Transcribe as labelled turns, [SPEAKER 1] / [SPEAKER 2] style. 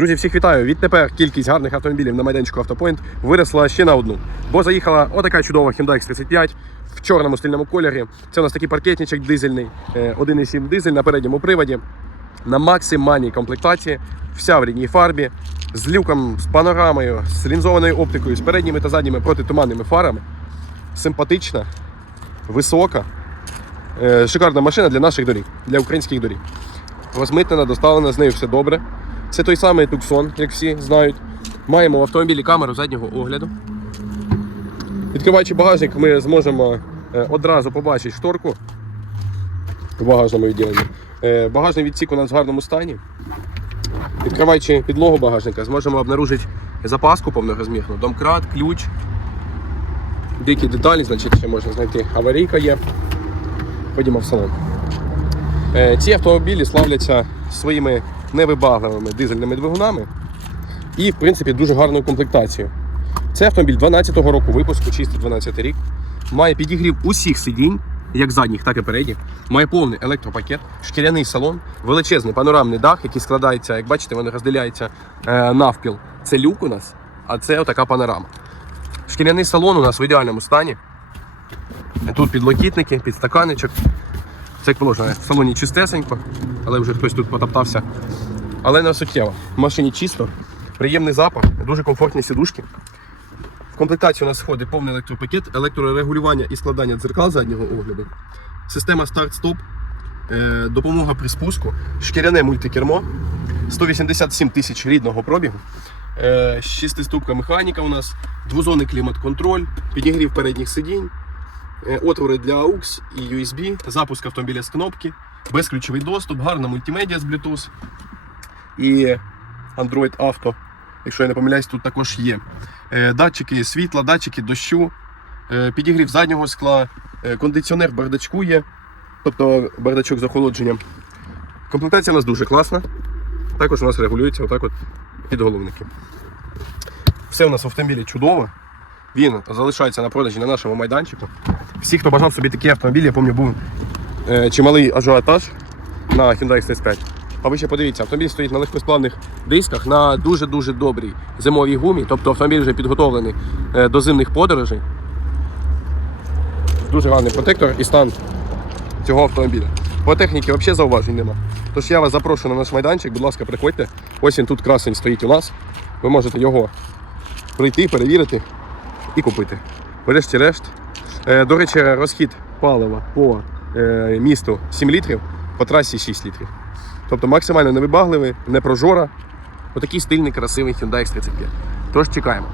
[SPEAKER 1] Друзі, всіх вітаю. Відтепер кількість гарних автомобілів на майданчику Автопоінт виросла ще на одну. Бо заїхала отака чудова Hyundai X35 в чорному стильному кольорі. Це у нас такий паркетничок дизельний, е, 1,7 дизель на передньому приводі, на максимальній комплектації, вся в рідній фарбі, з люком, з панорамою, з лінзованою оптикою, з передніми та задніми протитуманними фарами. Симпатична, висока, е, шикарна машина для наших доріг, для українських доріг. Розмитнена, доставлена, з нею все добре. Це той самий Tucson, як всі знають. Маємо в автомобілі камеру заднього огляду. Відкриваючи багажник, ми зможемо е, одразу побачити шторку в багажному відділенні. Е, Багажний відсік у нас в гарному стані. Відкриваючи підлогу багажника, зможемо обнаружити запаску повнорозмірну, домкрат, ключ. Деякі деталі, значить, ще можна знайти. Аварійка є. Ходімо в салон. Е, Ці автомобілі славляться своїми невибагливими дизельними двигунами і, в принципі, дуже гарною комплектацією. Це автомобіль 12-го року випуску, чистий 12 рік. Має підігрів усіх сидінь, як задніх, так і передніх. Має повний електропакет, шкіряний салон, величезний панорамний дах, який складається, як бачите, вони розділяються е, навпіл. Це люк у нас, а це отака панорама. Шкіряний салон у нас в ідеальному стані. Тут підлокітники, підстаканничок. Це як положено, в салоні чистесенько, але вже хтось тут потоптався. Але не суттєво. В машині чисто, приємний запах, дуже комфортні сідушки. В комплектацію у нас входить повний електропакет, електрорегулювання і складання дзеркал заднього огляду, система старт-стоп, е, допомога при спуску, шкіряне мультикермо, 187 тисяч рідного пробігу, е, шестиступка механіка у нас, двозонний клімат-контроль, підігрів передніх сидінь. Е, Отвори для AUX і USB, запуск автомобіля з кнопки, безключовий доступ, гарна мультимедіа з Bluetooth і Android Auto. Якщо я не помиляюсь, тут також є. Е, Датчики світла, датчики дощу, е, підігрів заднього скла, кондиціонер бардачку є, тобто бардачок з охолодженням. Комплектація у нас дуже класна. Також у нас регулюється отак от підголовники. Все у нас в автомобілі чудово. Він залишається на продажі на нашому майданчику. Всі, хто бажав собі такий автомобіль, я пам'ятаю, був е, чималий ажіотаж на Hyundai X35. А ви ще подивіться, автомобіль стоїть на легкосплавних дисках на дуже-дуже добрій зимовій гумі, тобто автомобіль вже підготовлений е, до зимних подорожей. Дуже гарний протектор і стан цього автомобіля. По техніці взагалі зауважень нема. Тож я вас запрошую на наш майданчик, будь ласка, приходьте. Ось він тут красень стоїть у нас. Ви можете його прийти, перевірити і купити. Врешті-решт. Е, До речі, розхід палива по е, місту 7 літрів, по трасі 6 літрів. Тобто максимально невибагливий, не прожора. Отакий стильний, красивий Hyundai X35. Тож чекаємо.